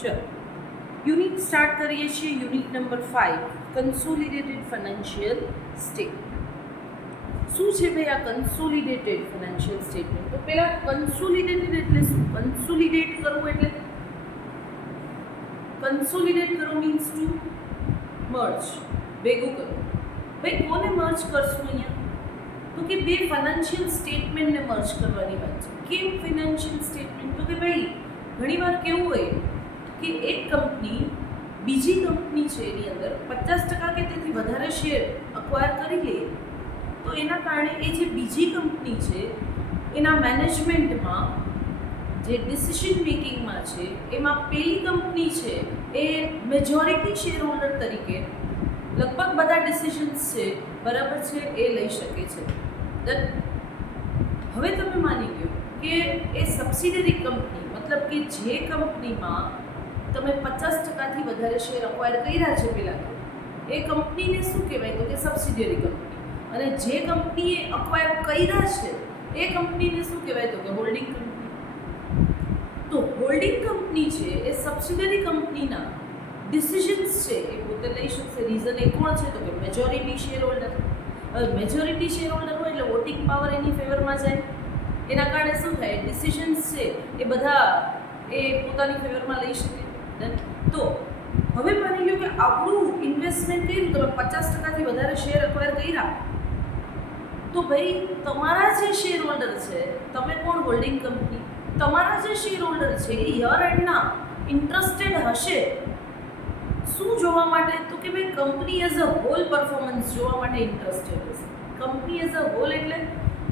ચલો unit start કરીએ છીએ. Unit number 5, consolidated financial statement. શું છે ભાઈ આ કન્સોલિડેટેડ ફાઇનાન્શિયલ સ્ટેટમેન્ટ? તો પહેલા કન્સોલિડેટેડ એટલે શું? કન્સોલિડેટ કરવું એટલે કન્સોલિડેટ કરવું મીન્સ ટુ મર્જ, ભેગું કરવું. ભાઈ કોને મર્જ કરશું અહીંયા? તો કે બે ફાઇનાન્શિયલ સ્ટેટમેન્ટને મર્જ કરવાની વાત છે. કેમ ફાઇનાન્શિયલ સ્ટેટમેન્ટ? તો કે ભાઈ ઘણીવાર કેવું હોય કે એક કંપની બીજી કંપની છે એની અંદર 50% કે તેથી વધારે શેર અક્વાયર કરી લે, તો એના કારણે એ જે બીજી કંપની છે એના મેનેજમેન્ટમાં જે ડિસિઝન મેકિંગમાં છે એમાં પેલી કંપની છે એ મેજોરિટી શેર હોલ્ડર તરીકે લગભગ બધા ડિસિઝન્સ છે બરાબર છે એ લઈ શકે છે. હવે તમે માની લો કે એ સબસિડરી કંપની, મતલબ કે જે કંપનીમાં તમે 50%થી વધારે શેર અક્વાયર કર્યા છે પહેલાં, એ કંપનીને શું કહેવાય? તો કે સબસિડરી કંપની. અને જે કંપનીએ અક્વાયર કર્યા છે એ કંપનીને શું કહેવાય? તો કે હોલ્ડિંગ કંપની. તો હોલ્ડિંગ કંપની છે એ સબસિડરી કંપનીના ડિસિઝન્સ છે એ પોતે લઈ શકશે. રીઝન એ કોણ છે? તો કે મેજોરિટી શેર હોલ્ડર. હવે મેજોરિટી શેર હોલ્ડર હોય એટલે વોટિંગ પાવર એની ફેવરમાં જાય. એના કારણે શું થાય? ડિસિઝન્સ છે એ બધા એ પોતાની ફેવરમાં લઈ શકે. તો હવે માની લો કે આપણું ઇન્વેસ્ટમેન્ટ કર્યું, તમે 50%થી વધારે શેર અક્વાયર કર્યા, તો ભાઈ તમારા જે શેર હોલ્ડર છે, તમે કોણ? Holding company. તમારા જે શેર હોલ્ડર છે એ યર એન્ડના ઇન્ટરેસ્ટેડ હશે શું જોવા માટે? તો કે ભાઈ company as a whole performance જોવા માટે ઇન્ટરેસ્ટેડ હશે. કંપની એઝ અ હોલ એટલે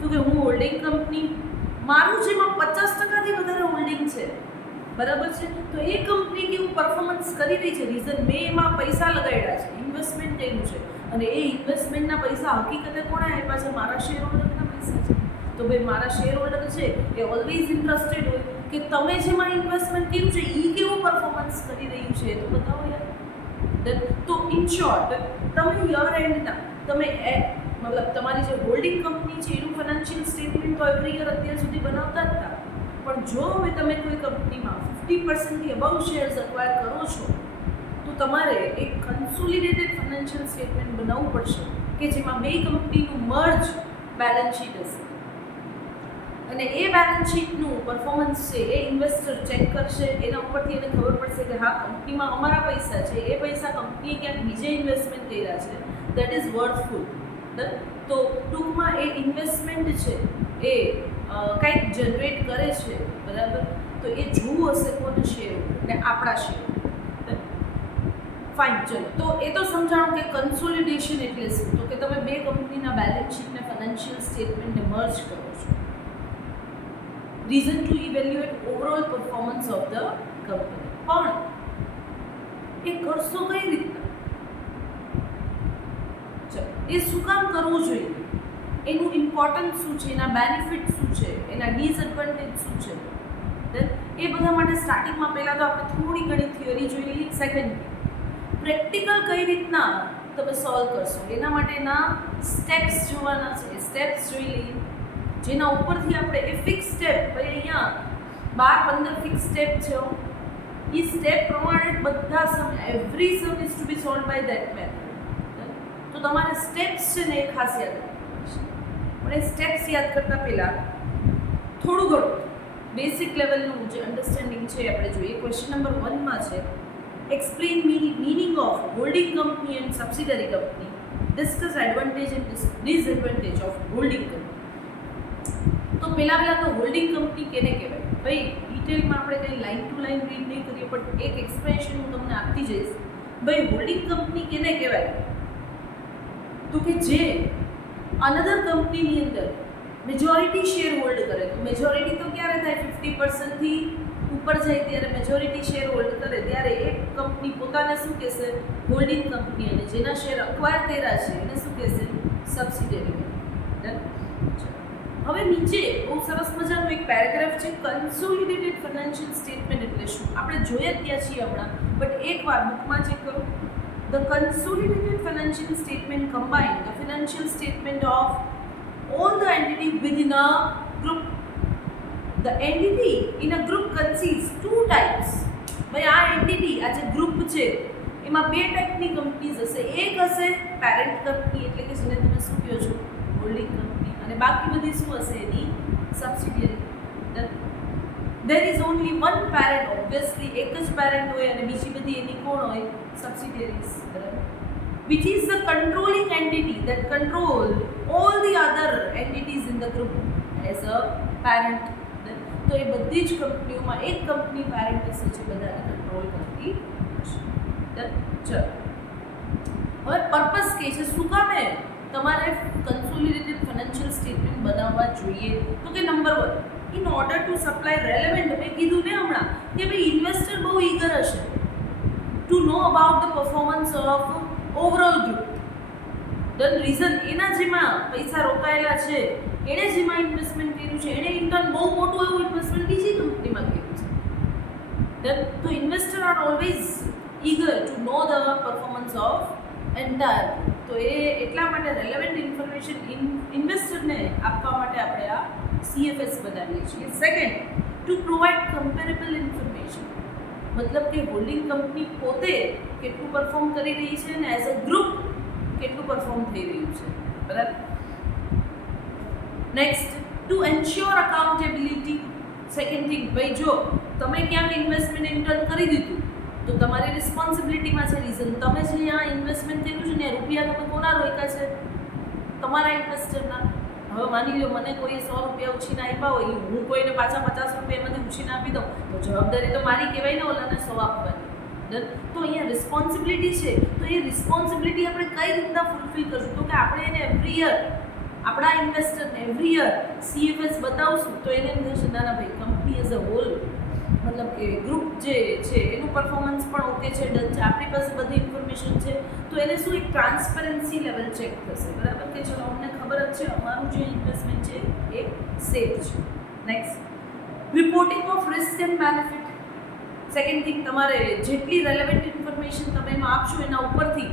તો કે હું હોલ્ડિંગ કંપની, મારું જેમાં 50%થી વધારે હોલ્ડિંગ છે બરાબર છે, તો એ કંપની કેવું પરફોર્મન્સ કરી રહી છે? રીઝન મેં એમાં પૈસા લગાડ્યા છે, ઇન્વેસ્ટમેન્ટ કર્યું છે, અને એ ઇન્વેસ્ટમેન્ટના પૈસા હકીકતે કોણે આપ્યા છે? મારા શેર હોલ્ડરના પૈસા છે. તો ભાઈ મારા શેર હોલ્ડર છે એ ઓલવેઝ ઇન્ટરેસ્ટેડ હોય કે તમે જેમાં ઇન્વેસ્ટમેન્ટ કર્યું છે એ કેવું પરફોર્મન્સ કરી રહ્યું છે તો બતાવો યાર. તો ઇન શોર્ટ તમે યર એન્ડના તમે મતલબ તમારી જે હોલ્ડિંગ કંપની છે એનું ફાઇનાન્શિયલ સ્ટેટમેન્ટ તો એવરી યર અત્યાર સુધી બનાવતા જ હતા. પણ જો હવે તમે કોઈ કંપનીમાં 50%થી અબવ શેર્સ અક્વાયર કરો છો તો તમારે એક કન્સોલિડેટેડ ફાઇનાન્શિયલ સ્ટેટમેન્ટ બનાવવું પડશે કે જેમાં બે કંપનીનું મર્જ બેલેન્સ શીટ હશે. અને એ બેલેન્સ શીટનું પરફોર્મન્સ છે એ ઇન્વેસ્ટર ચેક કરશે. એના ઉપરથી એને ખબર પડશે કે હા કંપનીમાં અમારા પૈસા છે, એ પૈસા કંપનીએ ક્યાંક બીજે ઇન્વેસ્ટમેન્ટ કર્યા છે, દેટ ઇઝ વર્થફુલ. તો ટૂંકમાં એ ઇન્વેસ્ટમેન્ટ છે એ કંઈક જનરેટ કરે છે બરાબર. તો એ જોવું હશે કોને? શેર ને આપણા શેર. ફાઇન, ચલો તો એ તો સમજાણું કે કન્સોલિડેશન એટલે શું? તો કે તમે બે કંપનીના બેલેન્સ શીટને ફાઇનાન્શિયલ સ્ટેટમેન્ટને મર્જ કરો છો. Reason two evaluate overall performance of the company. પણ એ કરશો કઈ રીતના? ચલો એ શું કામ કરવું જોઈએ? એનું ઇમ્પોર્ટન્સ શું છે? એના બેનિફિટ શું છે? એના ડિસએડવાન્ટેજ શું છે? દેન એ બધા માટે સ્ટાર્ટિંગમાં પહેલાં તો આપણે થોડી ઘણી થિયરી જોઈ લઈએ. સેકન્ડ, પ્રેક્ટિકલ કઈ રીતના તમે સોલ્વ કરશો એના માટેના સ્ટેપ્સ જોવાના છે. સ્ટેપ્સ જોઈ લઈએ જેના ઉપરથી આપણે એ ફિક્સ સ્ટેપ, ભાઈ અહીંયા 12-15 ફિક્સ સ્ટેપ છે, એ સ્ટેપ પ્રમાણે બધા sum, every sum is to be solve by that method. તો તમારે સ્ટેપ્સ છે ને એ ખાસ યાદ રાખવાના છે. પણ એ સ્ટેપ્સ યાદ કરતાં પહેલાં થોડું ઘણું બેસિક લેવલનું જે અન્ડરસ્ટેન્ડિંગ છે આપણે જોઈએ. ક્વેશ્ચન નંબર 1માં છે explain meaning of holding company and subsidiary company, discuss advantage and disadvantage of holding company. તો પહેલાં તો હોલ્ડિંગ કંપની કેને કહેવાય? ભાઈ ડિટેલમાં આપણે કંઈ લાઇન ટુ લાઇન રીડ નહીં કરીએ, પણ એક એક્સપ્લેનેશન હું તમને આપતી જઈશ. ભાઈ હોલ્ડિંગ કંપની કેને કહેવાય? તો કે જે અનધર કંપનીની અંદર મેજોરિટી શેર હોલ્ડ કરે. તો મેજોરિટી તો ક્યારે થાય? 50%થી ઉપર જાય ત્યારે મેજોરિટી શેર હોલ્ડ કરે ત્યારે એક કંપની પોતાને શું કહેશે? Holding company. અને જેના શેર અક્વાયર કર્યા છે એને શું કહેશે? Subsidiary company. હવે નીચે બહુ સરસ મજાનો એક પેરેગ્રાફ છે, કન્સોલિડેટેડ ફાઇનાન્શિયલ સ્ટેટમેન્ટ એટલે શું? આપણે જોયા ત્યાં છીએ હમણાં, બટ એકવાર બુકમાં ચેક કરો. The consolidated financial statement combine the financial statement of all the entity within a group. The entity in a group consists two types. ભાઈ આ એન્ટિટી આ જે ગ્રુપ છે એમાં બે ટાઈપની કંપનીઝ હશે. એક હશે પેરેન્ટ કંપની એટલે કે જેને તમે શું કહો છો હોલ્ડિંગ કંપની, અને બાકી બધી શું હશે એની subsidiary. there is only one parent, obviously એક જ પેરેન્ટ હોય અને બીજી બધી એની કોણ હોય સબસિડિયરીઝ, બરાબર, which is the controlling entity that control all the other entities in the group as a parent. તો એ બધી જ કંપનીઓમાં એક કંપની પેરેન્ટ હશે જે બધાને કંટ્રોલ કરતી હશે. ચલો હવે પર્પસ કે છે શું કામે તમારે કન્સોલિડેટેડ ફાઇનાન્શિયલ સ્ટેટમેન્ટ બનાવવા જોઈએ, તો કે number 1 in order to supply relevant. મેં કીધું ને હમણાં કે ભાઈ ઇન્વેસ્ટર બહુ ઈગર હશે to know about the performance of overall group. The reason એના જેમાં પૈસા રોકાયેલા છે, એણે જેમાં ઇન્વેસ્ટમેન્ટ કર્યું છે, એણે ઇન્ટર્ન બહુ મોટું એવું ઇન્વેસ્ટમેન્ટ બીજી કંપનીમાં કર્યું છે. તો investor are always eager to know the performance of entire. તો એ એટલા માટે રેલેવન્ટ ઇન્ફોર્મેશન ઇન્વેસ્ટરને આપવા માટે આપણે આ CFS બનાવીએ છીએ. Second, two provide comparable information, મતલબ કે હોલ્ડિંગ કંપની પોતે કેટલું પરફોર્મ કરી રહી છે અને એઝ અ ગ્રુપ કેટલું પરફોર્મ થઈ રહ્યું છે, બરાબર. Next, two ensure accountability. Second thing, ભાઈ જો તમે ક્યાંક ઇન્વેસ્ટમેન્ટ ઇન્ટર્ન કરી દીધું તો તમારી રિસ્પોન્સિબિલિટીમાં છે રીઝન તમે જે અહીંયા ઇન્વેસ્ટમેન્ટ કર્યું છે ને રૂપિયા તમે કોના રોક્યા છે, તમારા ઇન્વેસ્ટરના. હવે માની લો મને કોઈએ 100 રૂપિયા ઉછીને આપ્યા હોય, હું કોઈને પાછા 50 રૂપિયા એમાંથી ઉછીને આપી દઉં તો જવાબદારી તો મારી કહેવાય ને ઓલાને 100 આપવાની. તો અહીંયા રિસ્પોન્સિબિલિટી છે, તો એ રિસ્પોન્સિબિલિટી આપણે કઈ રીતના ફૂલફિલ કરશું, તો કે આપણે એને એવરી યર આપણા ઇન્વેસ્ટરને એવરી યર CFS બતાવશું તો એને એમ થશે ના ના ભાઈ કંપની એઝ અ હોલ મતલબ કે ગ્રુપ જે છે એનું પરફોર્મન્સ પણ ઓકે છે, ડન છે, આપણી પાસે બધી ઇન્ફોર્મેશન છે. તો એને શું એક ટ્રાન્સપરન્સી લેવલ ચેક થશે, બરાબર, કે ચલો અમને ખબર જ છે અમારું જે ઇન્વેસ્ટમેન્ટ છે એ સેફ છે. Next, reporting of risk and benefit. Second thing, તમારે જેટલી રેલેવન્ટ ઇન્ફોર્મેશન તમે એમાં આપશો એના ઉપરથી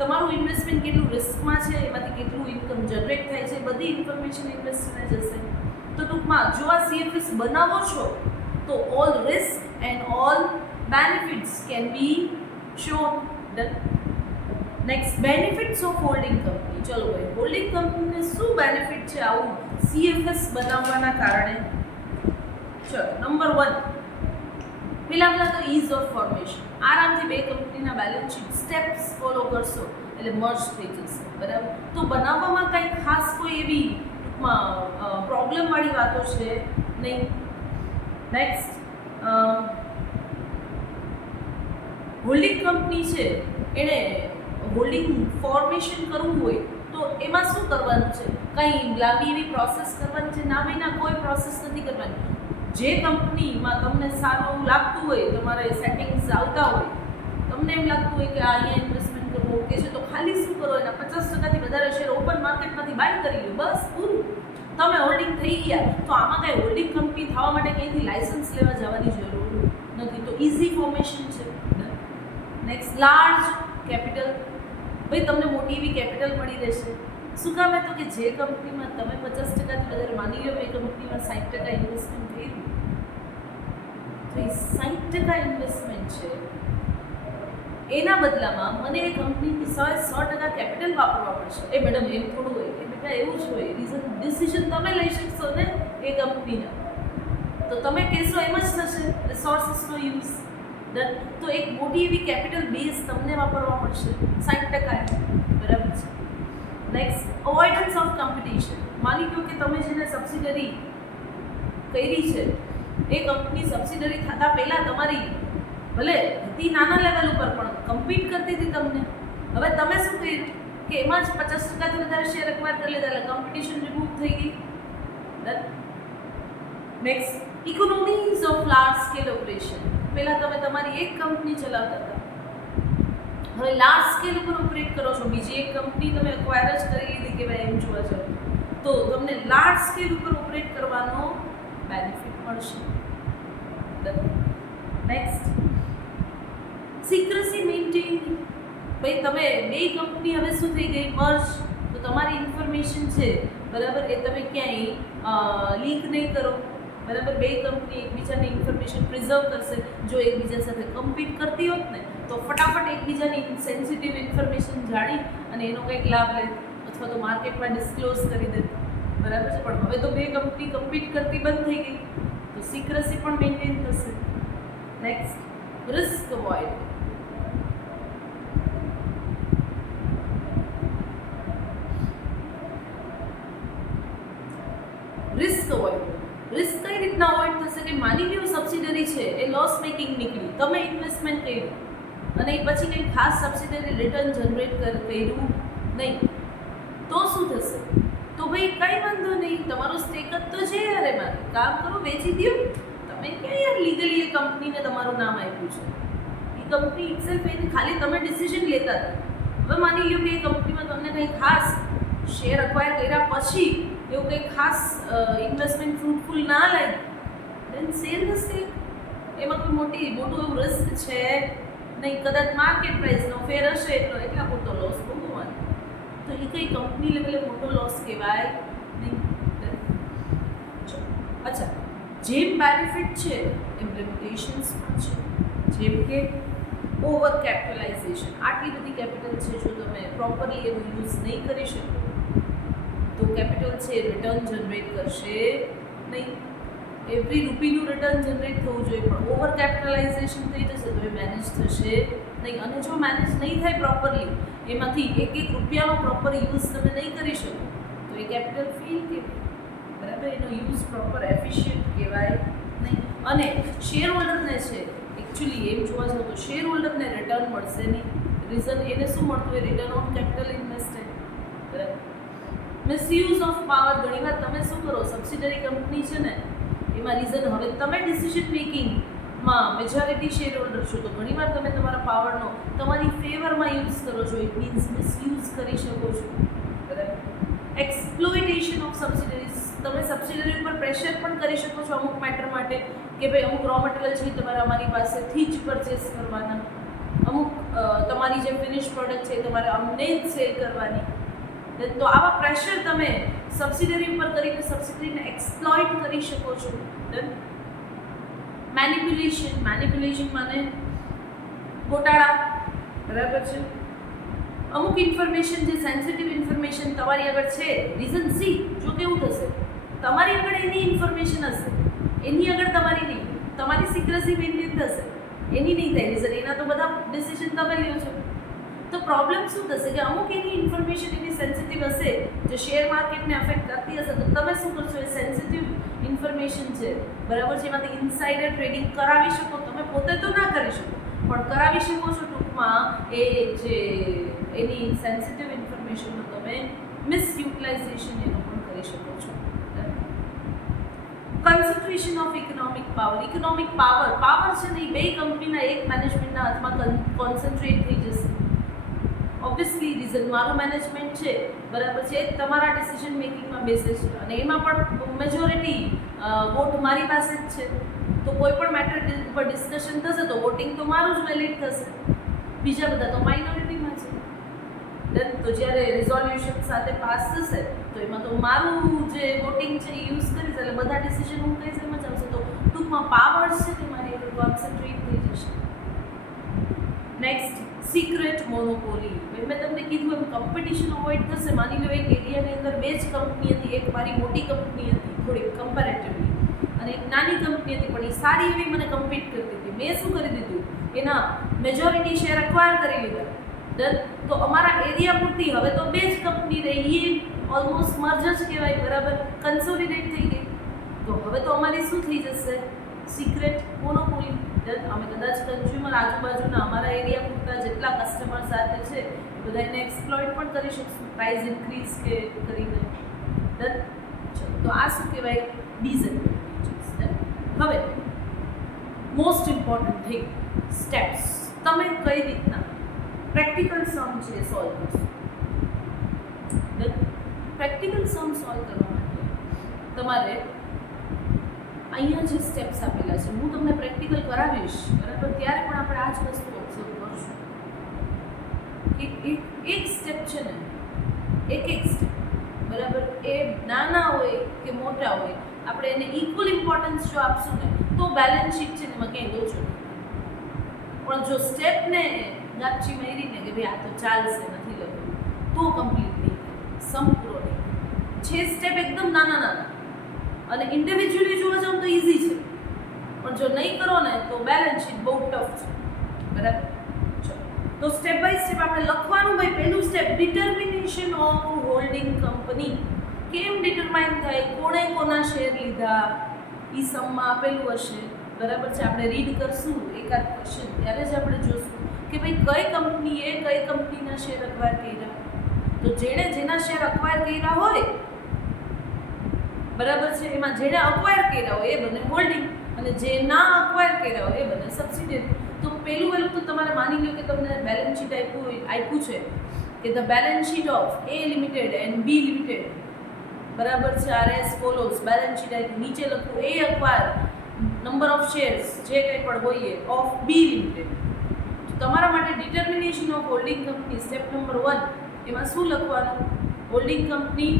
તમારું ઇન્વેસ્ટમેન્ટ કેટલું રિસ્કમાં છે, એમાંથી કેટલું ઇન્કમ જનરેટ થાય છે, બધી ઇન્ફોર્મેશન ઇન્વેસ્ટરને જશે. તો ટૂંકમાં જો આ CFS બનાવો છો તો all risk and all benefits can be shown. Done. Next, benefits of holding company. ચલો ભાઈ હોલ્ડિંગ કંપનીને શું બેનિફિટ છે આવું CFS બનાવવાના કારણે? ચલો નંબર 1, પેલા તો ઇઝ ઓફ ફોર્મેશન. આરામથી બે કંપનીના બેલેન્સ શીટ સ્ટેપ્સ ફોલો કરશો એટલે મર્જ થઈ જશે, બરાબર. તો બનાવવામાં કંઈ ખાસ કોઈ એવી ટૂંકમાં પ્રોબ્લેમવાળી વાતો છે નહીં. નેક્સ્ટ, હોલ્ડિંગ કંપની છે એણે હોલ્ડિંગ ફોર્મેશન કરવું હોય તો એમાં શું કરવાનું છે, કંઈ લાંબી એવી પ્રોસેસ કરવાની છે ના? ભાઈ ના, કોઈ પ્રોસેસ નથી કરવાની. જે કંપનીમાં તમને સારું એવું લાગતું હોય, તમારે સેટિંગ્સ આવતા હોય, તમને એમ લાગતું હોય કે અહીંયા ઇન્વેસ્ટમેન્ટ કરવું ઓકે છે, તો ખાલી શું કરો એના 50%થી વધારે શેર ઓપન માર્કેટમાંથી બાય કરી લો, બસ પૂરું, તમે હોલ્ડિંગ થઈ ગયા. તો આમાં કાંઈ હોલ્ડિંગ કંપની થવા માટે કંઈથી લાયસન્સ લેવા જવાની જરૂર નથી, તો ઇઝી ફોર્મેશન છે. Next, large capital. ભાઈ તમને મોટી એવી કેપિટલ મળી રહેશે. શું કામ? તો કે જે કંપનીમાં તમે 50%થી વધારે માની લો એ કંપનીમાં 60% ઇન્વેસ્ટમેન્ટ કર્યું, તો એ 60% ઇન્વેસ્ટમેન્ટ છે એના બદલામાં મને એ કંપનીની 100% કેપિટલ વાપરવા પડશે. એ મેડમ એમ થોડું હોય કે બેટા એવું જ હોય, ડિસિઝન તમે લઈ શકશો ને એ કંપનીના, તો તમે કહેશો એમ જ થશે, રિસોર્સિસનો યુઝ. ડન. તો એક મોટી એવી કેપિટલ બેઝ તમને વાપરવા પડશે 60%, બરાબર છે. Next, avoidance of competition. માની લો કે તમે જેને સબસિડરી કરી છે એ કંપની સબસિડરી થતાં પહેલાં તમારી ભલે હતી નાના લેવલ ઉપર પણ કમ્પીટ કરતી હતી તમને. હવે તમે શું કર્યું કે એમાં જ 50%થી વધારે શેર એક્વાયર કરી લીધા એટલે કોમ્પિટિશન રિમૂવ થઈ ગઈ. Done. Next, economies of large scale operation. પહેલાં તમે તમારી એક કંપની ચલાવતા હતા, હવે લાર્જ સ્કેલ ઉપર ઓપરેટ કરો છો, બીજી એક કંપની તમે એક્વાયર જ કરી લીધી કે ભાઈ એમ જોવા જાવ તો તમને લાર્જ સ્કેલ ઉપર ઓપરેટ કરવાનો બેનિફિટ મળશે. Next, secrecy maintain. ભાઈ તમે બે કંપની હવે શું થઈ ગઈ મર્જ, તો તમારી ઇન્ફોર્મેશન છે બરાબર એ તમે ક્યાંય લીક નહીં કરો, બરાબર. બે કંપની એકબીજાની ઇન્ફોર્મેશન પ્રિઝર્વ કરશે. જો એકબીજા સાથે કમ્પીટ કરતી હોત ને તો ફટાફટ એકબીજાની સેન્સિટિવ ઇન્ફોર્મેશન જાણી અને એનો કંઈક લાભ લે અથવા તો માર્કેટમાં ડિસ્ક્લોઝ કરી દે. બરાબર છે. પણ હવે તો બે કંપની કમ્પીટ કરતી બંધ થઈ ગઈ તો સિક્રેસી પણ મેન્ટેન થશે. Next, risk avoid. Risk avoid. Risk કઈ રીતના અવોઇડ થશે કે માની લ્યો સબસિડરી છે એ લોસ મેકિંગ નીકળી, તમે ઇન્વેસ્ટમેન્ટ કર્યું અને એ પછી કંઈ ખાસ સબસિડરી રિટર્ન જનરેટ કર્યું નહીં તો શું થશે? તો ભાઈ કંઈ વાંધો નહીં, તમારો સ્ટેક જ તો છે યાર, એમાં કામ કરો, વેચી દો. તમે ક્યાં યાર લીગલી એ કંપનીને તમારું નામ આપ્યું છે? એ કંપની ઇટસેલ્ફ એની ખાલી તમે ડિસિઝન લેતા હતા. હવે માની લ્યો કે એ કંપનીમાં તમને કંઈ ખાસ શેર અક્વાયર કર્યા પછી એવું કંઈ ખાસ ઇન્વેસ્ટમેન્ટ ફ્રૂટફુલ ના લાગ્યું, દેન સેલ ધ સ્ટેક. એમાં કોઈ મોટું એવું રિસ્ક છે નહીં. કદાચ માર્કેટ પ્રાઇસનો ફેર હશે એટલા પૂરતો લોસ ભોગવવાનો, તો એ કંઈ કંપની લેવલે મોટો લોસ કહેવાય નહીં. અચ્છા, જેમ બેનિફિટ છે એમ લિમિટેશન્સ પણ છે. જેમ કે ઓવર કેપિટલાઇઝેશન. આટલી બધી કેપિટલ છે, જો તમે પ્રોપરલી એનો યુઝ નહીં કરી શકો તો કેપિટલ છે રિટર્ન જનરેટ કરશે નહીં. એવરી રૂપીનું રિટર્ન જનરેટ થવું જોઈએ, પણ ઓવર કેપિટલાઇઝેશન થઈ જશે તો એ મેનેજ થશે નહીં. અને જો મેનેજ નહીં થાય પ્રોપરલી, એમાંથી એક રૂપિયાનો પ્રોપર યુઝ તમે નહીં કરી શકો તો એ કેપિટલ ફેલ કહેવાય. બરાબર. એનો યુઝ પ્રોપર એફિશિયન્ટ કહેવાય નહીં. અને શેર હોલ્ડરને છે એકચ્યુઅલી એમ જોવા જાવ તો શેર હોલ્ડરને રિટર્ન મળશે નહીં. રીઝન એને શું મળતું હોય? Return on capital invested. બરાબર. Misuse of power. ઘણીવાર તમે શું કરો, સબસિડરી કંપની છે ને એમાં રીઝન, હવે તમે ડિસિઝન મેકિંગમાં મેજોરિટી શેર હોલ્ડર છો તો ઘણીવાર તમે તમારા પાવરનો તમારી ફેવરમાં યુઝ કરો છો. ઇટ મીન્સ મિસયુઝ કરી શકો છો. બરાબર. Exploitation of subsidiaries. તમે સબસિડરી ઉપર પ્રેશર પણ કરી શકો છો અમુક મેટર માટે કે ભાઈ અમુક રો મટીરિયલ છે તમારે અમારી પાસેથી જ પરચેસ કરવાના, અમુક તમારી જે ફિનિશ પ્રોડક્ટ છે તમારે અમને જ સેલ કરવાની. તો આવા પ્રેશર તમે સબસિડરી ઉપર કરીને સબસિડરીને એક્સપ્લોઇટ કરી શકો છો. મેનિપ્યુલેશન. મેનિપ્યુલેશન માને ગોટાળા. બરાબર છે. અમુક ઇન્ફોર્મેશન જે સેન્સિટિવ ઇન્ફોર્મેશન તમારી આગળ છે, રીઝન સી, જો કેવું થશે, તમારી આગળ એની ઇન્ફોર્મેશન હશે, એની આગળ તમારી નહીં, તમારી સિક્રેસી મેન્ટેન થશે, એની નહીં થાય. રીઝન એના તો બધા ડિસિઝન તમે લ્યો છો. તો પ્રોબ્લેમ શું થશે કે અમુક એની ઇન્ફોર્મેશન એની સેન્સિટિવ હશે જે શેર માર્કેટને અફેક્ટ કરતી હશે, તો તમે શું કરશો? એ સેન્સિટિવ ઇન્ફોર્મેશન છે, બરાબર છે, એમાંથી ઇનસાઇડર ટ્રેડિંગ કરાવી શકો. તમે પોતે તો ના કરી શકો પણ કરાવી શકો છો. ટૂંકમાં એ જે એની સેન્સિટિવ ઇન્ફોર્મેશનનો તમે મિસયુટિલાઇઝેશન એનો પણ કરી શકો છો. Concentration of economic power. Economic power છે ને એ બે કંપનીના એક મેનેજમેન્ટના હાથમાં કોન્સન્ટ્રેટ થઈ જશે. ઓબ્વિયસલી રીઝન મારું મેનેજમેન્ટ છે, બરાબર છે, તમારા ડિસિઝન મેકિંગમાં બેસે છે અને એમાં પણ મેજોરિટી વોટ મારી પાસે જ છે. તો કોઈ પણ મેટર પર ડિસ્કશન થશે તો વોટિંગ તો મારું જ વેલિડ થશે, બીજા બધા તો માઇનોરિટીમાં છે. તો જ્યારે રિઝોલ્યુશન સાથે પાસ થશે તો એમાં તો મારું જે વોટિંગ છે એ યુઝ કરીશ એટલે બધા ડિસિઝન હું કહીશ એમ જ આવશે. તો ટૂંકમાં પાવર છે તે મારી આગળ કોન્સન્ટ્રેટ થઈ જશે. Next, secret monopoly. મેં તમને કીધું એમ કોમ્પિટિશન અવોઇડ થશે. માની લો એક એરિયાની અંદર બે જ કંપની હતી, એક મારી મોટી કંપની હતી થોડીક કમ્પેરેટિવલી અને એક નાની કંપની હતી પણ એ સારી એવી મને કમ્પીટ કરતી હતી. મેં શું કરી દીધું, એના મેજોરિટી શેર અક્વાયર કરી લીધા. ડન. તો અમારા એરિયા પૂરતી હવે તો બે જ કંપની રહી, એ ઓલમોસ્ટ મર્જ જ કહેવાય, બરાબર, કન્સોલિડેટ થઈ ગઈ. તો હવે તો અમારી શું થઈ જશે? Secret monopoly. અમે કદાચ કન્ઝ્યુમર આજુબાજુના અમારા એરિયા પૂરતા જેટલા કસ્ટમર સાથે છે એ બધા એને એક્સપ્લોઇટ પણ કરી શકશું પ્રાઇસ ઇન્ક્રીઝ કે કરીને. ડન. તો આ શું કહેવાય? ડિસએડવાન્ટેજીસ. હવે મોસ્ટ ઇમ્પોર્ટન્ટ થિંગ, સ્ટેપ્સ. તમે કઈ રીતના પ્રેક્ટિકલ સમ છે સોલ્વ કરશો? પ્રેક્ટિકલ સમ સોલ્વ કરવા માટે તમારે અહીંયા જે સ્ટેપ્સ આપેલા છે હું તમને પ્રેક્ટિકલ કરાવીશ, બરાબર, ત્યારે પણ આપણે આ જ વસ્તુ ઓબ્ઝર્વ કરશું કે એક સ્ટેપ છે ને, એક સ્ટેપ, બરાબર, એ નાના હોય કે મોટા હોય આપણે એને ઇક્વલ ઇમ્પોર્ટન્સ જો આપશું ને તો બેલેન્સ શીટ છે ને એમાં ક્યાંય લોચો નહીં. પણ જો સ્ટેપને ગાપચી મારીને કે ભાઈ આ તો ચાલશે નથી લખવું તો કમ્પ્લીટ નહીં થાય, સંપૂર્ણ નહીં. છે સ્ટેપ એકદમ નાના નાના અને ઇન્ડિવિજ્યુઅલી જોવા જાવ તો ઇઝી છે, પણ જો નહીં કરો ને તો બેલેન્સ શીટ બહુ ટફ છે. બરાબર? ચલો તો સ્ટેપ બાય સ્ટેપ આપણે લખવાનું. ભાઈ પહેલું step determination of holding company. કેમ ડિટરમાઇન થાય, કોણે કોના શેર લીધા એ સમમાં આપેલું હશે. બરાબર છે? આપણે રીડ કરશું એકાદ ક્વેશ્ચન ત્યારે જ આપણે જોશું કે ભાઈ કઈ કંપનીએ કઈ કંપનીના શેર અક્વાયર કર્યા. તો જેણે જેના શેર અક્વાયર કર્યા હોય, બરાબર છે, એમાં જેણે અક્વાયર કર્યા હોય એ બને હોલ્ડિંગ અને જે ના અક્વાયર કર્યા હોય એ બને સબસિડિયરી. તો પહેલું તો તમારે માની લો કે તમને બેલેન્સ શીટ આપ્યું છે કે the balance sheet of A limited and B limited. બરાબર છે? Are as follows. Balance sheet આપ્યું, નીચે લખવું એ અક્વાયર નંબર ઓફ શેર્સ જે કંઈ પણ હોય ઓફ બી લિમિટેડ. તમારા માટે determination of holding company step number 1 એમાં શું લખવાનું? હોલ્ડિંગ કંપની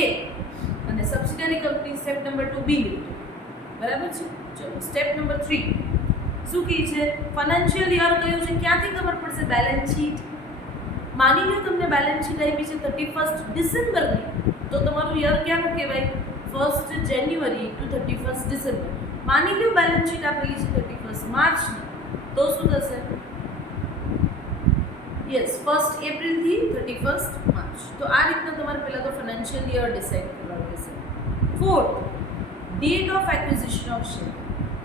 એ અને subsidiary company step number 2 B limited. બરાબર છે? ચલો સ્ટેપ નંબર 3 શું કહે છે? ફાઇનાન્શિયલ યર કયું છે, ક્યાંથી ખબર પડશે? Balance sheet. માની લો તમને બેલેન્સ શીટ આપી છે 31 ડિસેમ્બરની, તો તમારું યર ક્યાંનું કહેવાય? 1 જાન્યુઆરી ટુ 31 ડિસેમ્બર. માની લો બેલેન્સ શીટ આપેલી છે 31 માર્ચની, તો શું થશે? યસ, 1 એપ્રિલથી 31 માર્ચ. તો આ રીતના તમારે પહેલાં તો ફાઇનાન્શિયલ યર ડિસાઇડ કરવાનું રહેશે. 4th, date of acquisition of share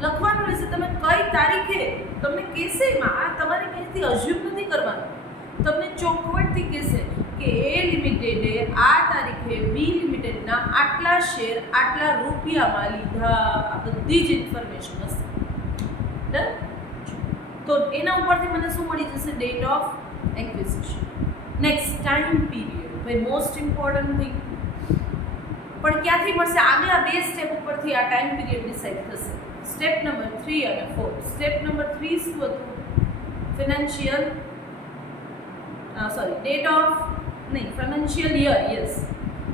લખવાનું રહેશે. તમે કઈ તારીખે તમને કહેશે, એમાં આ તમારે ક્યાંયથી અઝ્યુમ નથી કરવાનું. તમને ચોખવટથી કહેશે કે એ લિમિટેડે આ તારીખે બી લિમિટેડના આટલા શેર આટલા રૂપિયામાં લીધા. આ બધી જ ઇન્ફોર્મેશન હશે. ડન? તો એના ઉપરથી મને શું મળી જશે? Date of acquisition. Next, time period. ભાઈ મોસ્ટ ઇમ્પોર્ટન્ટ થિંગ. પણ ક્યાંથી મળશે? આગલા બે સ્ટેપ ઉપરથી આ ટાઈમ પીરિયડ ડિસાઇડ થશે. સ્ટેપ નંબર 3 અને 4. સ્ટેપ નંબર 3 શું હતું? Financial date of financial year. Yes.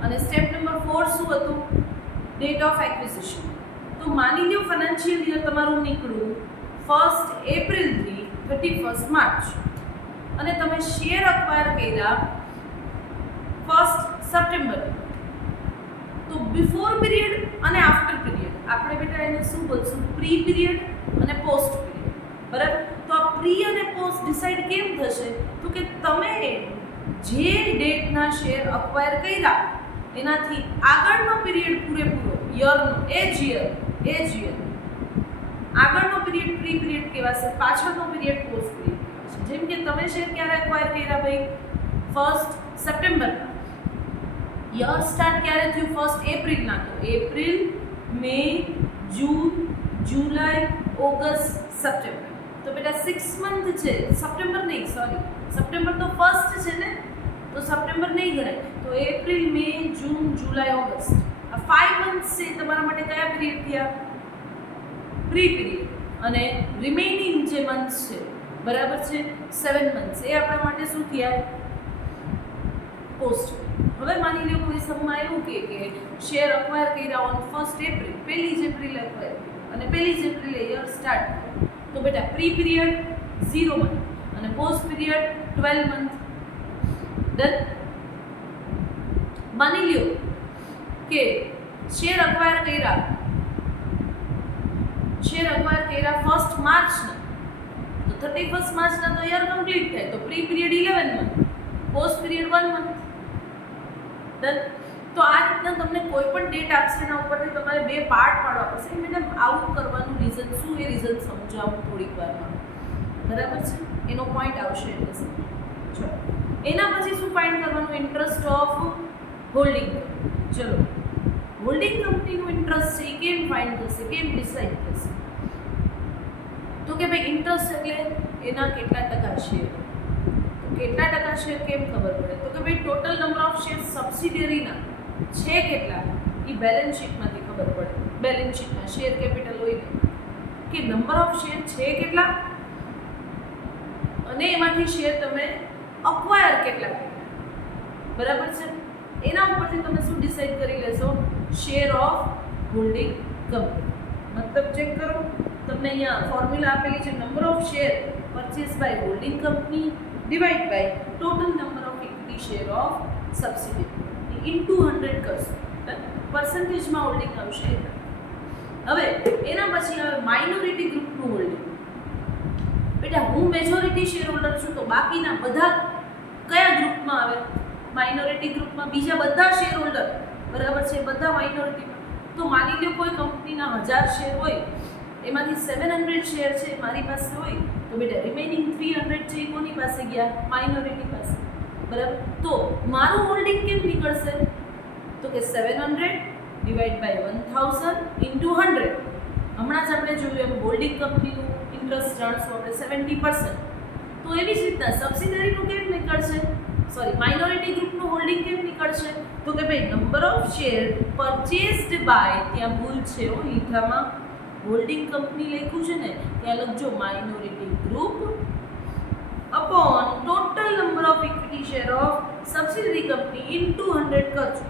અને સ્ટેપ નંબર 4 શું હતું? Date of acquisition. તો માની લો ફાઇનાન્શિયલ યર તમારું નીકળ્યું 1 એપ્રિલથી 31 માર્ચ અને તમે શેર અક્વાયર કર્યા 1 સપ્ટેમ્બર. તો બિફોર પીરિયડ અને આફ્ટર પીરિયડ આપણે બેટા એને શું બોલશું? પ્રી પીરિયડ અને પોસ્ટ પીરિયડ. બરાબર? તો આ પ્રી અને પોસ્ટ ડિસાઇડ કેમ થશે? તો કે તમે જે ડેટના શેર અક્વાયર કર્યા એનાથી આગળનો પીરિયડ પૂરેપૂરો યરનો એ જ યર આગળનો પીરિયડ પ્રી પીરિયડ કહેવાશે, પાછળનો પીરિયડ પોસ્ટ પીરિયડ કહેવાશે. જેમ કે તમે શેર ક્યારે અક્વાયર કર્યા ભાઈ? 1 સપ્ટેમ્બરના. યર સ્ટાર્ટ ક્યારે થયું? 1 એપ્રિલના. તો એપ્રિલ, મે, જૂન, જુલાઈ, ઓગસ્ટ, સપ્ટેમ્બર. તો બેટા 6 મંથ છે. સપ્ટેમ્બર નહીં, સોરી, સપ્ટેમ્બર તો ફર્સ્ટ છે ને, તો સપ્ટેમ્બર નહીં ગણાય. તો એપ્રિલ, મે, જૂન, જુલાઈ, ઓગસ્ટ, આ 5 મંથ્સ છે. તમારા માટે કયા પીરિયડ થયા? Pre period. અને રિમેઇનિંગ જે મંથ્સ છે, બરાબર છે, 7 મંથ્સ, એ આપણા માટે શું થયા? પોસ્ટ. હવે માની લો કોઈ સમમાં એવું કે શેર અક્વાયર કર્યા ઓન 1 એપ્રિલ, 1 એપ્રિલ અક્વાયર અને 1 એપ્રિલે યર સ્ટાર્ટ. તો બેટા પ્રી પીરિયડ 0 મંથ અને પોસ્ટ પીરિયડ 12 મંથ. ડન? માની લ્યો કે શેર અક્વાયર કર્યા 1 માર્ચના, તો 31 માર્ચના તો યર કમ્પ્લીટ થાય. તો pre period 11 month, post period 1 month. Done? તો આ રીતના તમને કોઈ પણ ડેટ આપશે એના ઉપરથી તમારે 2 પાર્ટ પાડવા પડશે. મેડમ આવું કરવાનું રીઝન શું? એ રીઝન સમજાવું થોડીક વારમાં. બરાબર છે? એનો પોઈન્ટ આવશે એટલે સમજો. એના પછી શું ફાઇન્ડ કરવાનું? Interest of holding. ચલો, હોલ્ડિંગ કંપનીનું ઇન્ટરેસ્ટ છે એ કેમ ફાઇન્ડ થશે, કેમ ડિસાઇડ થશે? તો કે ભાઈ ઇન્ટરેસ્ટ એટલે એના કેટલા ટકા શેર. કેટલા ટકા શેર કેમ ખબર પડે? તો કે ભાઈ ટોટલ નંબર ઓફ શેર સબસિડિયરીના છે કેટલા એ બેલેન્સ શીટમાંથી ખબર પડે. બેલેન્સ શીટમાં શેર કેપિટલ હોય કે નંબર ઓફ શેર છે કેટલા અને એમાંથી શેર તમે અક્વાયર કેટલા કર્યા. બરાબર છે? એના ઉપરથી તમે શું ડિસાઇડ કરી લેશો? Share of holding company. મતલબ ચેક કરો, તમને અહીંયા ફોર્મ્યુલા આપેલી છે, number of share purchase by holding company divide by total number of equity share of subsidiary into 100 કરશો, પર્સન્ટેજમાં હોલ્ડિંગ આવશે. હવે એના પછી આવે માઇનોરિટી ગ્રુપનું હોલ્ડિંગ. બેટા હું મેજોરિટી શેર હોલ્ડર છું, તો બાકીના બધા કયા ગ્રુપમાં આવે? માઇનોરિટી ગ્રુપમાં. બીજા બધા શેર હોલ્ડર બરાબર છે, બધા માઇનોરિટીમાં. તો માની લો કોઈ કંપનીના 1000 શેર હોય, એમાંથી 700 શેર છે મારી પાસે હોય, તો બેટા રિમેનિંગ 300 છે કોની પાસે ગયા? માઇનોરિટી પાસે. બરાબર. તો મારું હોલ્ડિંગ કેમ નીકળશે? તો કે 700 ડિવાઈડ બાય 1000 ઇન્ટુ 100. હમણાં જ આપણે જોયું એમ હોલ્ડિંગ કંપનીનું ઇન્ટરેસ્ટ જાણશું આપણે 70%. તો એવી જ રીતના સબસિડરીનું કેમ નીકળશે? સોરી, માઇનોરિટી ગ્રુપનું હોલ્ડિંગ કેમ નીકળશે? તો કે ભાઈ નંબર ઓફ શેર પરચેસ્ડ બાય, ત્યાં ભૂલ છે હો, લીધામાં હોલ્ડિંગ કંપની લખ્યું છે ને, ત્યાં લખજો minority group upon total number of equity share of subsidiary company into 100 કરજો.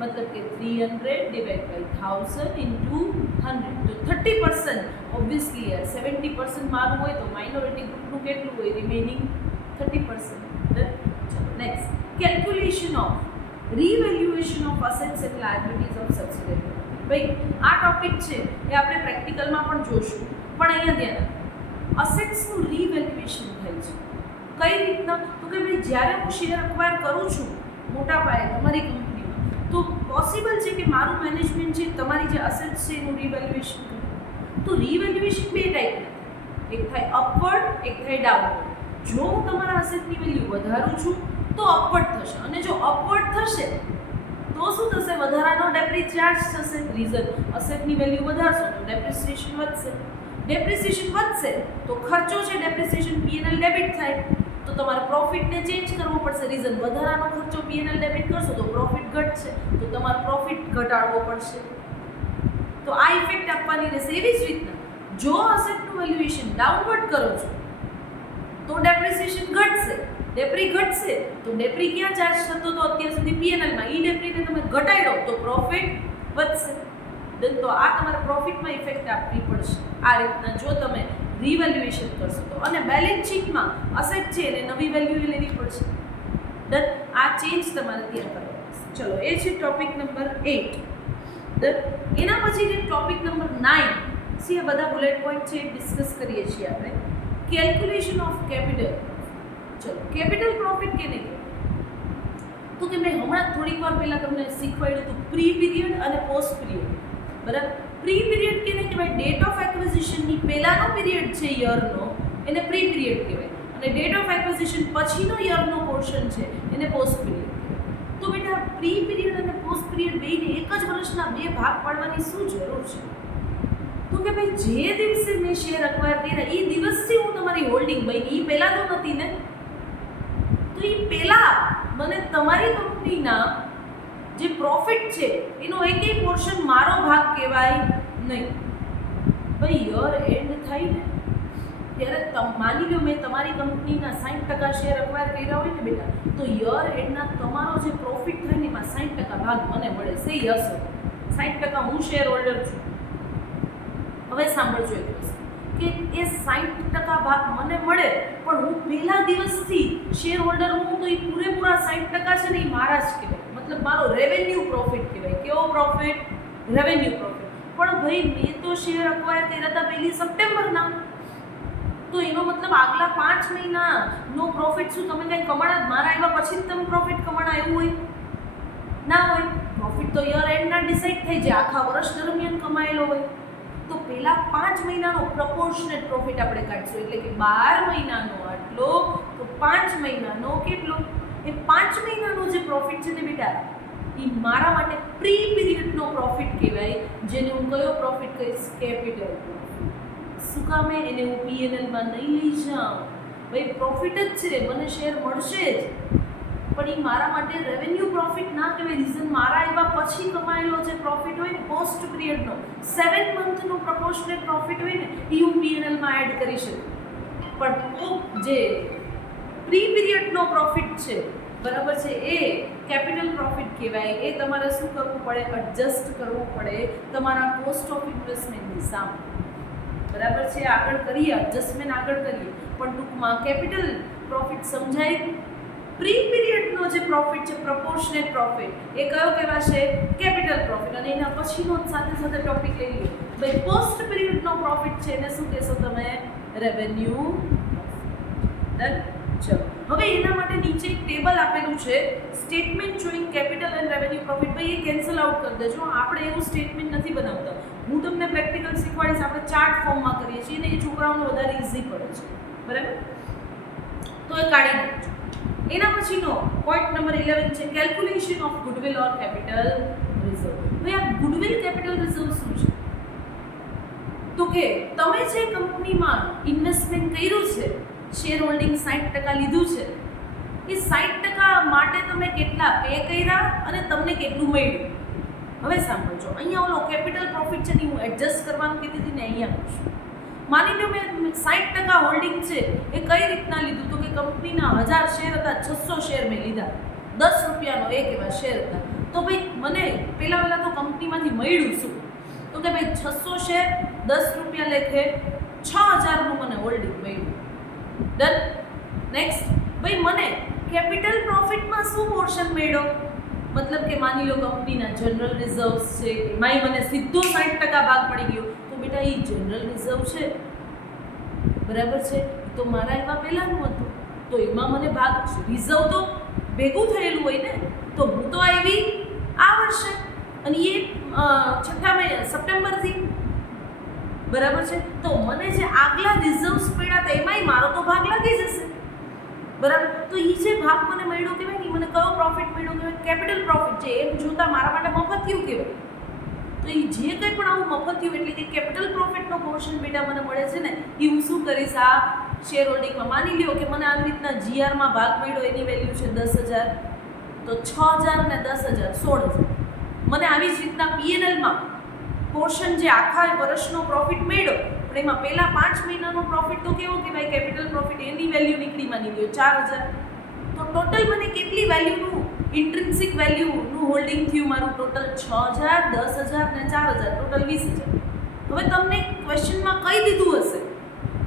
मतलब कि 300 डिवाइड बाय 1000 इंटू 100, तो 30%. ऑब्वियसली यार 70% मारू હોય તો માઇનોરિટી ગ્રુપનું કેટલું હોય? રિમેનિંગ 30%. ચલો next, calculation of revaluation of assets and liabilities of subsidiary. ભાઈ આ ટોપિક છે એ આપણે પ્રેક્ટિકલમાં પણ જોશું, પણ અહીંયા ધ્યાન, અસેટ્સનું રીવેલ્યુએશન થાય છે કઈ રીતના? તો કે ભાઈ જ્યારે હું શેર અક્વાયર કરું છું મોટા પાયે તમારી કંપની, તો પોસિબલ છે કે મારું મેનેજમેન્ટ છે તમારી જે અસેટ્સ છે એનું રીવેલ્યુએશન કરે. તો રીવેલ્યુએશન બે ટાઈપના, એક થાય અપવર્ડ, એક થાય ડાઉનવર્ડ. જો હું તમારા અસેટની વેલ્યુ વધારું છું તો અપવર્ડ થશે, અને જો અપવર્ડ થશે તો શું થશે? વધારાનો ડેપ્રિસિએશન ચાર્જ થશે. રીઝન, અસેટની વેલ્યુ વધારશો તો ડેપ્રિસિએશન વધશે. ડેપ્રિસિએશન વધશે તો ખર્ચો છે ડેપ્રિસિએશન P&L ડેબિટ થાય, તો તમારે પ્રોફિટને ચેન્જ કરવો પડશે. રીઝન, વધારાનો ખર્ચો P&L ડેબિટ કરશો તો પ્રોફિટ ઘટશે, તો તમારે પ્રોફિટ ઘટાડવો પડશે. તો આ ઇફેક્ટ આપવાની રહેશે. એવી જ રીતના જો અસેટનું વેલ્યુએશન ડાઉનવર્ડ કરો છો તો ડેપ્રિસિએશન ઘટશે, ડેપ્રી ઘટશે તો ડેપ્રી ક્યાં ચાર્જ થતો હતો અત્યાર સુધી? P&L માં. ઈ ડેપ્રીને તમે ઘટાડો તો પ્રોફિટ વધશે. તો આ તમારે પ્રોફિટમાં ઇફેક્ટ આપવી પડશે આ રીતના જો તમે રીવેલ્યુએશન કરશો તો. અને બેલેન્સ શીટમાં અસેટ છે એને નવી વેલ્યુ લેવી પડશે. ડન. આ ચેન્જ તમારે ત્યાં કરવો પડશે. ચલો એ છે ટોપિક નંબર 8. ડન. એના પછી જે ટોપિક નંબર 9 છે, આ બધા બુલેટ પોઈન્ટ છે ડિસ્કસ કરીએ છીએ આપણે. Calculation of capital. ચલો કેપિટલ પ્રોફિટ કેને કહેવાય? તો કે મેં હમણાં થોડીક વાર પહેલા તમને શીખવાડ્યું હતું પ્રી પીરિયડ અને પોસ્ટ પીરિયડ. બરાબર. પ્રી પીરિયડ કેને કહેવાય? ડેટ ઓફ એક્વિઝિશનની પહેલાનો પીરિયડ છે યરનો, એને પ્રી પીરિયડ કહેવાય, અને ડેટ ઓફ એક્વિઝિશન પછીનો યરનો પોર્શન છે એને પોસ્ટ પીરિયડ કહેવાય. તો બેટા પ્રી પીરિયડ અને પોસ્ટ પીરિયડ બેને એક જ વર્ષના બે ભાગ પાડવાની શું જરૂર છે? તો કે ભાઈ જે દિવસે મેં શેર અક્વાયર કર્યા એ દિવસથી હું તમારી હોલ્ડિંગ બની, એ પહેલા તો નથી ને. તો એ પહેલા મને તમારી કંપનીના જે પ્રોફિટ છે એનો એકેય પોર્શન મારો ભાગ કહેવાય નહીં. ભાઈ યર એન્ડ થાય ને ત્યારે માની લો મેં તમારી કંપનીના 60% શેર અક્વાયર કર્યા હોય ને બેટા, તો યર એન્ડના તમારો જે પ્રોફિટ થાય ને એમાં 60% ભાગ મને મળે. સે યસ, 60% હું શેર હોલ્ડર છું. હવે સાંભળજો એક વસ્તુ કે એ 60% ભાગ મને મળે, પણ હું પહેલા દિવસથી શેર હોલ્ડર હું, તો એ પૂરેપૂરા 60% છે ને એ મારા જ કહેવાય. મતલબ મારો રેવન્યુ પ્રોફિટ કહેવાય. કેવો પ્રોફિટ? Revenue profit. પણ ભાઈ મેં તો શેર અક્વાયર કર્યા હતા 1 સપ્ટેમ્બરના, તો એનો મતલબ આગલા 5 મહિનાનો પ્રોફિટ શું તમે કંઈ કમાણા? મારા આવ્યા પછી જ તમે પ્રોફિટ કમાણા એવું હોય ના હોય. પ્રોફિટ તો યર એન્ડના ડિસાઇડ થઈ જાય, આખા વર્ષ દરમિયાન કમાયેલો હોય. તો પહેલા 5 મહિનાનો પ્રપોર્શનેટ પ્રોફિટ આપણે કાઢશું, એટલે કે 12 મહિનાનો આટલો, તો 5 મહિનાનો કેટલો? એ 5 મહિનાનો જે પ્રોફિટ છે ને બેટા, એ મારા માટે પ્રી પીરિયડનો પ્રોફિટ કહેવાય, જેને હું કયો પ્રોફિટ કહીશ? Capital profit. શું કામે? એને હું P&L માં નહીં લઈ જાઉં. ભાઈ પ્રોફિટ જ છે, મને શેર મળશે જ, પણ એ મારા માટે રેવન્યુ પ્રોફિટ ના કહેવાય. રીઝન, મારા એવા પછી કમાયેલો જે પ્રોફિટ હોય ને પોસ્ટ પીરિયડનો 7 મંથનો પ્રપોર્શનેટ પ્રોફિટ હોય ને એ હું P&L માં એડ કરી શકું. પણ જે પ્રી પીરિયડનો પ્રોફિટ છે બરાબર છે, એ કેપિટલ પ્રોફિટ કહેવાય. એ તમારે શું કરવું પડે? એડજસ્ટ કરવું પડે તમારા કોસ્ટ ઓફ ઇન્વેસ્ટમેન્ટની સામે. બરાબર છે, આગળ કરીએ એડજસ્ટમેન્ટ આગળ કરીએ, પણ ટૂંકમાં કેપિટલ પ્રોફિટ સમજાય. પ્રી પીરિયડનો જે પ્રોફિટ છે, પ્રપોર્શનેટ પ્રોફિટ, એ કયો કહેવાશે? Capital profit. અને એના પછીનો સાથે સાથે ટોપિક લઈ લો ભાઈ, પોસ્ટ પીરિયડનો પ્રોફિટ છે એને શું કહેશો તમે? રેવન્યુ. ડન. ચલો, હવે એના માટે નીચે એક ટેબલ આપેલું છે, statement showing capital and revenue profit. ભાઈ એ કેન્સલ આઉટ કરી દેજો. આપણે એવું સ્ટેટમેન્ટ નથી બનાવતા. હું તમને પ્રેક્ટિકલ શીખવાડીશ. આપણે ચાર્ટ ફોર્મમાં કરીએ છીએ ને એ છોકરાઓને વધારે ઇઝી પડે છે. બરાબર, તો એ કાઢી નાખજો. એના પછીનો પોઈન્ટ નંબર 11 છે calculation of goodwill or capital reserve. ભાઈ આ ગુડવિલ કેપિટલ રિઝર્વ શું છે? તો કે તમે જે કંપનીમાં ઇન્વેસ્ટમેન્ટ કર્યું છે, શેર હોલ્ડિંગ 60% લીધું છે, એ 60% માટે તમે કેટલા પે કર્યા અને તમને કેટલું મળ્યું. હવે સાંભળજો, અહીંયા ઓલો કેપિટલ પ્રોફિટ છે ને હું એડજસ્ટ કરવાનું કહેતી હતી ને, અહીંયા પૂછું. માની લો મેં 60% હોલ્ડિંગ છે, એ કઈ રીતના લીધું? તો કે કંપનીના 1000 શેર હતા, 600 શેર મેં લીધા, 10 રૂપિયાનો એક એવા શેર હતા. તો ભાઈ મને પહેલા તો કંપનીમાંથી મળ્યું શું? તો કે ભાઈ 600 શેર 10 રૂપિયા લેખે 6000નું મને હોલ્ડિંગ મળ્યું. ડન. નેક્સ્ટ, ભાઈ મને કેપિટલ પ્રોફિટમાં શું પોર્શન મળ્યો? મતલબ કે માની લો કંપનીના જનરલ રિઝર્વ્સ છે, એમાંય મને સીધો 60% ભાગ પડી ગયો. તો બેટા એ જનરલ રિઝર્વ છે, બરાબર છે, તો મારા એમાં પહેલાંનું હતું, તો એમાં મને ભાગ રિઝર્વ તો ભેગું થયેલું હોય ને, તો હું તો આવી આ વર્ષે, અને એ 6 સપ્ટેમ્બરથી. બરાબર છે, તો મને જે આગલા રિઝર્વ્સ પડ્યા હતા એમાંય મારો તો ભાગ લાગી જશે. બરાબર, તો એ જે ભાગ મને મળ્યો કહેવાય ને, મને કયો પ્રોફિટ મળ્યો કહેવાય? કેપિટલ પ્રોફિટ છે. એમ જોતા મારા માટે મફતિયું કહેવાય. તો એ જે કંઈ પણ આવું મફતિયું એટલે કે કેપિટલ પ્રોફિટનો પોર્શન બેટા મને મળે છે ને, એ હું શું કરીશ? આ શેર હોલ્ડિંગમાં માની લ્યો કે મને આવી રીતના જીઆરમાં ભાગ મળ્યો, એની વેલ્યુ છે 10,000, તો 6,000 અને 10,000 16,000. મને આવી જ રીતના પીએનએલમાં પોર્શન જે આખા વર્ષનો પ્રોફિટ મળ્યો, પણ એમાં પહેલા 5 મહિનાનો પ્રોફિટ તો કેવો કહેવાય? Capital profit. એની વેલ્યુ નીકળી માની લ્યો 4,000. તો ટોટલ મને કેટલી વેલ્યુનું ઇન્ટ્રિન્સિક વેલ્યુનું હોલ્ડિંગ થયું મારું? ટોટલ 6,000, 10,000 ને 4,000, ટોટલ 20,000. હવે તમને ક્વેશ્ચનમાં કહી દીધું હશે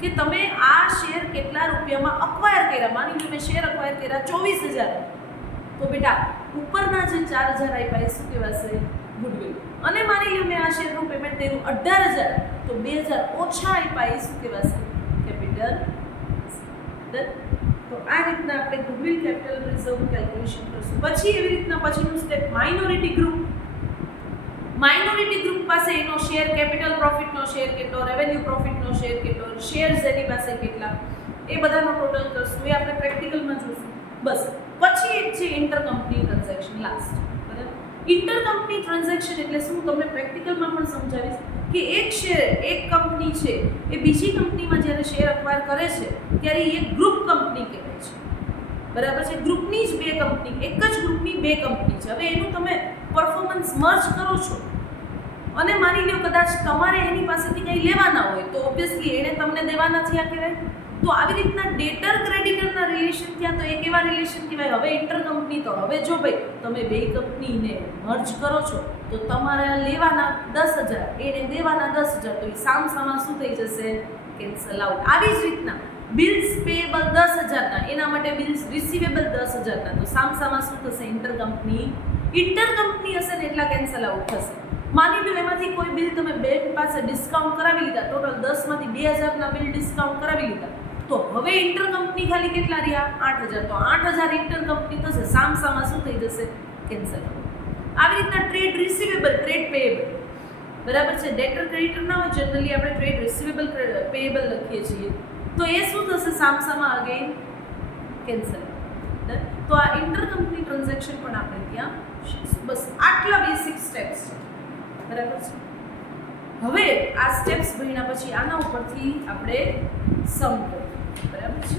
કે તમે આ શેર કેટલા રૂપિયામાં અક્વાયર કર્યા. માની લો મેં શેર અક્વાયર કર્યા 24,000. તો બેટા ઉપરના જે 4,000 આપ્યા એ શું કહેવાશે? ગુડવિલ. અને માની લો મેં આ શેરનું પેમેન્ટ કર્યું 18,000, તો 2,000 ઓછા આપ્યા એ શું કહેવાશે? કેપિટલ. તો આ રીતના આપણે ગુડવિલ કેપિટલ રિઝર્વ કેલ્ક્યુલેશન કરશું. પછી એવી રીતના પછીનું step minority group. Minority group પાસે એનો શેર, કેપિટલ પ્રોફિટનો શેર કેટલો, રેવન્યુ પ્રોફિટનો શેર કેટલો, શેર્સ એની પાસે કેટલા, એ બધાનો ટોટલ કરશું. એ આપણે પ્રેક્ટિકલમાં જોઈશું. બસ પછી એક છે ઇન્ટર કંપની ટ્રાન્ઝેક્શન, લાસ્ટ. બરાબર, ઇન્ટર કંપની ટ્રાન્ઝેક્શન એટલે શું? તમને પ્રેક્ટિકલમાં પણ સમજાવીશ કે એક શેર, એક કંપની છે એ બીજી કંપનીમાં જ્યારે શેર અક્વાયર કરે છે ત્યારે એ ગ્રુપ કંપની કહેવાય છે. બરાબર છે, ગ્રુપની જ બે કંપની, એક જ ગ્રુપની બે કંપની છે. હવે એનું તમે પરફોર્મન્સ મર્જ કરો છો અને માની લો કદાચ તમારે એની પાસેથી કંઈ લેવાના હોય, તો ઓબ્વિયસલી એણે તમને દેવાના થયા કહેવાય. તો આવી રીતના ડેટર ક્રેડિટરના રિલેશન થયા, તો એ કેવા રિલેશન કહેવાય? હવે ઇન્ટર કંપની. તો હવે જો ભાઈ તમે બે કંપનીને મર્જ કરો છો, તો તમારે લેવાના 10,000, એને દેવાના 10,000, તો એ સામસામા શું થઈ જશે? Cancel out. આવી જ રીતના બિલ્સ પેએબલ 10,000ના, એના માટે બિલ્સ રિસીવેબલ 10,000ના, તો સામસામા શું થશે? ઇન્ટર કંપની હશે ને એટલા કેન્સલ આઉટ થશે. માની લો એમાંથી કોઈ બિલ તમે બેંક પાસે ડિસ્કાઉન્ટ કરાવી લીધા, ટોટલ 10માંથી 2,000ના બિલ ડિસ્કાઉન્ટ કરાવી લીધા, તો હવે ઇન્ટર કંપની ખાલી કેટલા રહ્યા? 8,000. તો 8,000 ઇન્ટર કંપની થશે, સામસામા શું થઈ જશે? Cancel out. આવી રીતના ટ્રેડ રિસીવેબલ, ટ્રેડ પેએબલ. બરાબર છે, ડેટર ક્રેડિટર ના હોય, જનરલી આપણે ટ્રેડ રિસીવેબલ પેએબલ લખીએ છીએ, તો એ શું થશે? સામસામા અગેન કેન્સલ. તો આ ઇન્ટર કંપની ટ્રાન્ઝેક્શન પણ આપણે ત્યાં શીખશું. બસ આટલા બેસિક સ્ટેપ્સ છે. બરાબર છે. હવે આ સ્ટેપ્સ ભણ્યા પછી આના ઉપરથી આપણે સમ કરીએ. બરાબર છે.